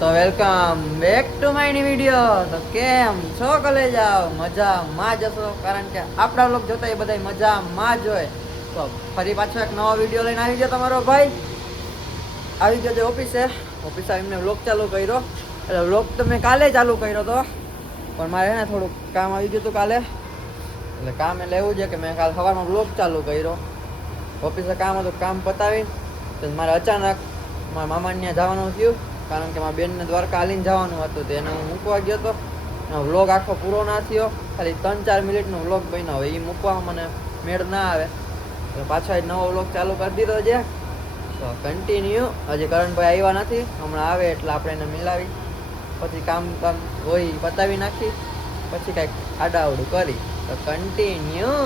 તો welcome back to my new video. તો કેમ છો કલેજા? મજામાં જ હશો, કારણ કે આપણા લોક જોતા એ બધા મજામાં જ હોય. તો ફરી પાછો એક નવો વિડીયો લઈને આવી ગયો તમારો ભાઈ. આવી ગયો છે ઓફિસે આવીને વ્લોગ ચાલુ કર્યો. એટલે વ્લોગ તો મેં કાલે ચાલુ કર્યો હતો, પણ મારે ને થોડુંક કામ આવી ગયું હતું કાલે. એટલે કામ એટલે એવું છે કે મેં કાલે સવારમાં વ્લોગ ચાલુ કર્યો. ઓફિસે કામ હતું, કામ પતાવી મારે અચાનક મારા મામાને ત્યાં જવાનું થયું, કારણ કે મારા બેનને દ્વારકા હાલીને જવાનું હતું. તો એને હું મૂકવા ગયો હતો. વ્લોગ આખો પૂરો ના થયો, ખાલી 3-4 મિનિટનો વ્લોગ બન્યો. હવે એ મૂકવામાં મને મેળ ના આવે, તો પાછો નવો વ્લોગ ચાલુ કરી દીધો છે. તો કન્ટિન્યુ. હજી કરણભાઈ આવ્યા નથી, હમણાં આવે એટલે આપણે એને મિલાવી પછી કામ હોય પતાવી નાખી, પછી કાંઈક આડાવડું કરી. તો કન્ટિન્યુ.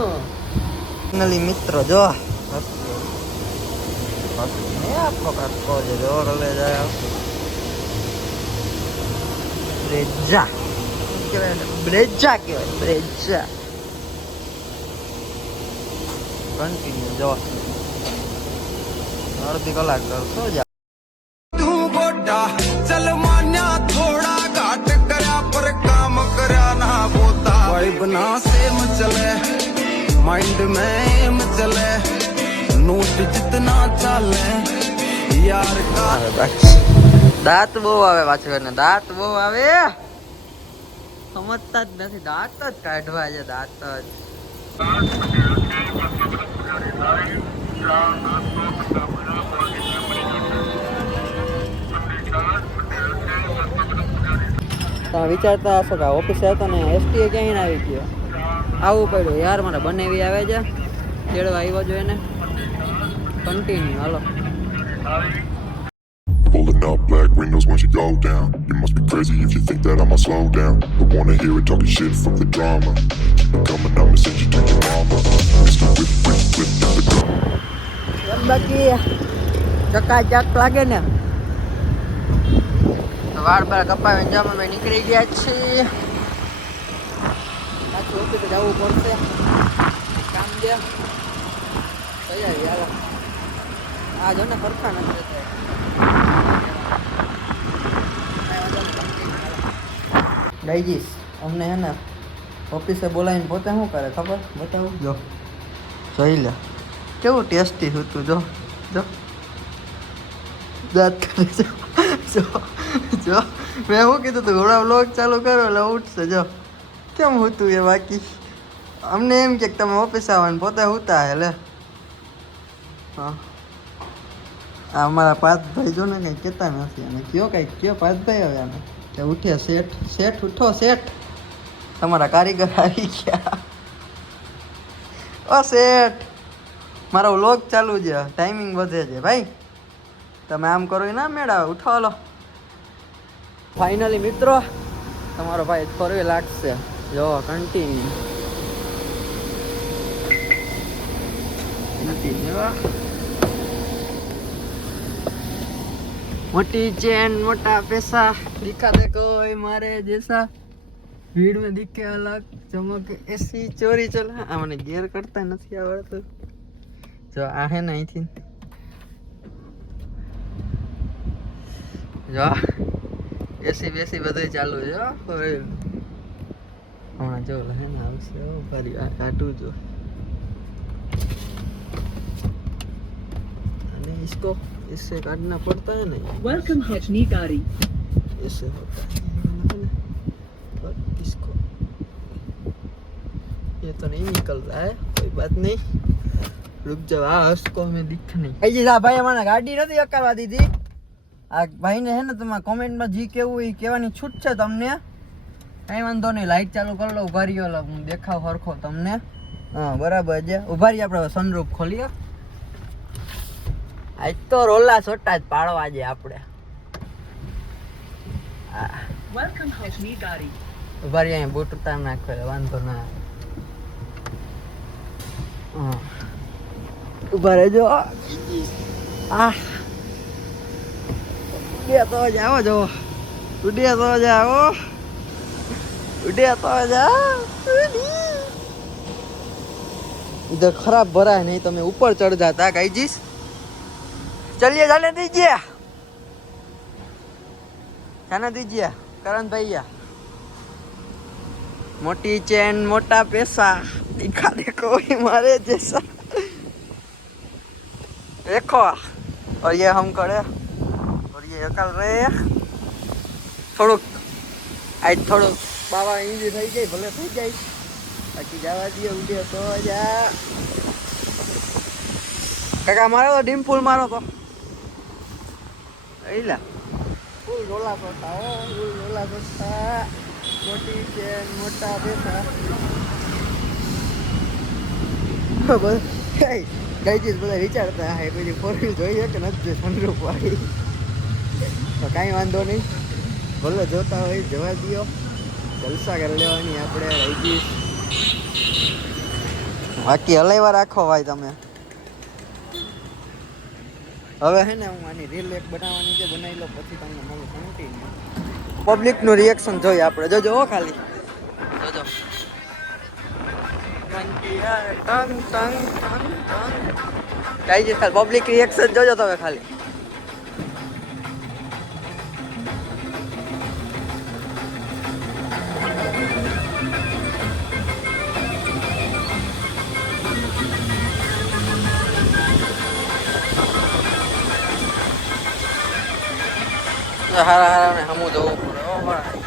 ફાઇનલી મિત્રો જો આપનો કાકો છે, જો કલે જાય બ્રેજા કહેવાય, બ્રેજા કહેવાય, બ્રેજા. કન્ટિન્યુ જો અડધી કલાક કરશો જા. તું ગોડા ચલ માન્યા થોડા ઘાટ કર્યા પર કામ કર્યા ના પોતા વાઇબ ના સેમ ચલે માઇન્ડ में એમ ચલે નોટ जितना ચાલે યાર કા દાંત બહુ આવે પાછું, એને દાંત બહુ આવે, સમજતા જ નથી. દાંત જ કાઢવા છે, દાંત જ. તમે વિચારતા હશો કે ઓફિસે હતો ને એસટી ક્યાંય ના આવી ગયો, આવવું પડ્યું યાર. મારે બનેવી આવે છે, તેડવા આવ્યો જોઈએ ને. Continue hello. Pulling up black windows once you go down. You must be crazy if you think that I'ma slow down. But wanna hear it talking shit from the drama. Keep it coming, I'ma send you to your mama. Mr. Whip, whip, whip, in the car. બાકી ચકાચક લાગે ને. વાળ બાળ કપાવીને જમા ભાઈ નીકળી ગયા છીએ. પાછું ઓફિસે જવું પડશે, કામ છે. તૈયારી હાલો. આ જો ને ફરખા નથી રહેતા. ડાયજીસ અમને હે ને ઓફિસે બોલાવીને પોતે શું કરે ખબર? બતાવું જો, જોઈ લે કેવું ટેસ્ટી હતું. જો જો દાંત કરે છે. જો જો મેં શું કીધું તું ઘોડા વ્લોગ ચાલુ કરો એટલે ઉઠશે. જો કેમ હતું એ. બાકી અમને એમ કે તમે ઓફિસ આવવાનું, પોતે ઉતા હે લે. હા આ અમારા પાર્થભાઈ જો ને કંઈ કહેતા નથી. અને કયો કંઈક કયો પાર્થભાઈ હવે આને કે ઉઠ્યા. શેઠ શેઠ ઉઠો શેઠ, તમારા કારીગર આવી ગયા. ઓ શેઠ મારો વ્લોગ ચાલુ છે, ટાઈમિંગ વધે છે ભાઈ, તમે આમ કરો એ ના મેળા. ઉઠો હાલો. ફાઇનલી મિત્રો તમારો ભાઈ ફરવી લાગશે. જો કન્ટિન્યુ. मोटी चैन मोटा पैसा दिखाते कोई मारे जैसा भीड़ में दिखे अलग चमक ऐसी चोरी चला. आ મને ગેર કરતા નથી આવડતું. જો આ હે ને અહીંથી જો એસી બેસી બધું ચાલુ છે. હમણાં જો હે ને આવશે ફરી આ કાઢું જો. અને इसको इससे काटना पड़ता है नहीं. वेलकम हजनी गाड़ी ऐसे होता है और इसको ये तो नहीं निकल रहा है, कोई बात नहीं, रुक जाओ. આ હસકો મેં દીખ નહીં. ભાઈ આ ભાઈ અમારે ગાડી નથી અકારવા દીધી. આ ભાઈને હે ને તમારા કોમેન્ટમાં જી કેવું એ કહેવાની છૂટ છે તમને. કાંઈ વાંધો નહીં, લાઈટ ચાલુ કરી લો. ઉભા રહ્યો, હું દેખાવ હરખો તમને. હા બરાબર છે. ઉભા રહીએ, આપણે સનરૂફ ખોલીએ. આજ તો રોલા છોટા જ પાડવા છે આપણે. वेलकम हजनी गाड़ी ઉભા રહી, અહીંયા બૂટ ઉતાર નાખો એટલે વાંધો ના આવે. હા ઉભા રહેજો. આ ઉડે તો જાઓ, જો ઉડે તો જાઓ, ઉડે તો જાઓ. इधर खराब भरा है, नहीं तो मैं ऊपर चढ़ जाता गाइस. चलिए जाने दीजिए. खाना दीजिए करण भैया मोटी चैन मोटा पैसा दिखा देखो हमारे जैसा देखो और ये हम करे और ये कर रहे हैं થોડુંક આજ થોડુંક બાવા ઈંજી થઈ જાય ભલે થઈ જાય બાકી જવા દઈએ ઉડ્યો તો જા કાકા મારો તો ડિમ્પલ મારો તો એલા ફૂલ રોલા કરતા હો ફૂલ રોલા કરતા મોટી ચેન મોટા બેઠા ગાઈજીસ બધા વિચારતા હે પેલી ફોર વ્હીલ જોઈએ કે નથી સનરૂફ વાળી તો કાંઈ વાંધો નહીં ભલે જોતા હોય જવા દો જલસા કરી લેવાની આપણે ગાઈજીસ બાકી હલાવ્યા રાખો ભાઈ તમે હવે હે ને હું આની રીલ એક બનાવવાની છે બનાવી લો પછી તમને મળું કન્ટિન્યુ પબ્લિકનું રિએક્શન જોઈએ આપણે જોજો હો ખાલી જોજો ટંગ ટંગ ટંગ ટંગ કઈ છે ખાલી પબ્લિક રિએક્શન જોજો તમે ખાલી હારા ને હમું જવું પડે ઓ ભાઈ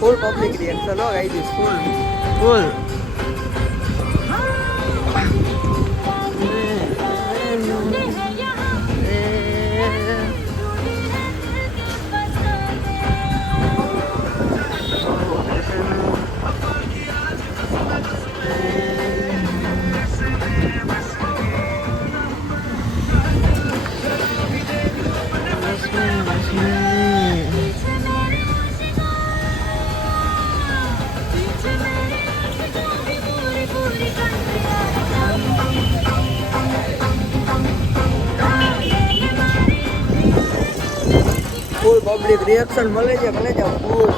ફૂલ પબ્લિક રિએક્શન હો ગાઈસ ફૂલ ફૂલ ફૂલ પબ્લિક રિએક્શન મળે છે ભલે જાવ ફૂલ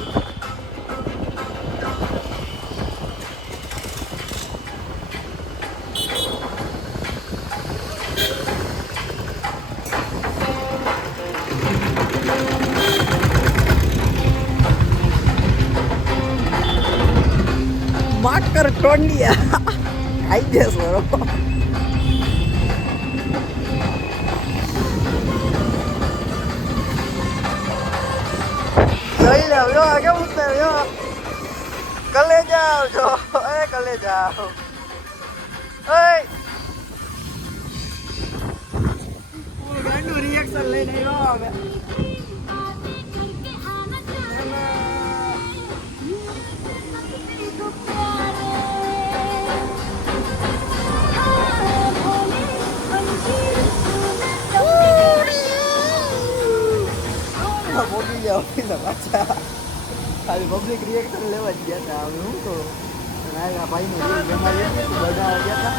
માકર ટોંડિયા આઈ જશો જોઈ લો જો કેમ ઉતર જો કલે જાઓ જો એ કલે જાઓ એ ફૂલ ગાંડું રિએક્શન લઈને આવ્યો હવે બોલી જાઓ પાછા ખાલી પબ્લિક રિએક્શન લેવા જ ગયા હતા હવે હું તો આ ભાઈનું રીલ જમાવી બનાવવા ગયા હતા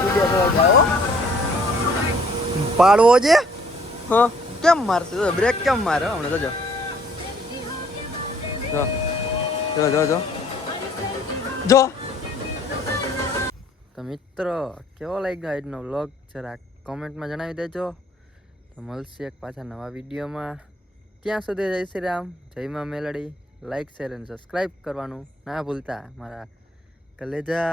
વિડીયો જાઓ પાડવો છે હા કેમ મારશે બ્રેક કેમ મારે હમણાં તો જો જો જો જો જો તો મિત્રો કેવો લાગ્યો આજનો વ્લોગ જરા કોમેન્ટમાં જણાવી દેજો તો મળશે એક પાછા નવા વિડીયોમાં ત્યાં સુધી જય શ્રી રામ જય માં મેલડી લાઈક શેર અને સબસ્ક્રાઈબ કરવાનું ના ભૂલતા મારા કલેજા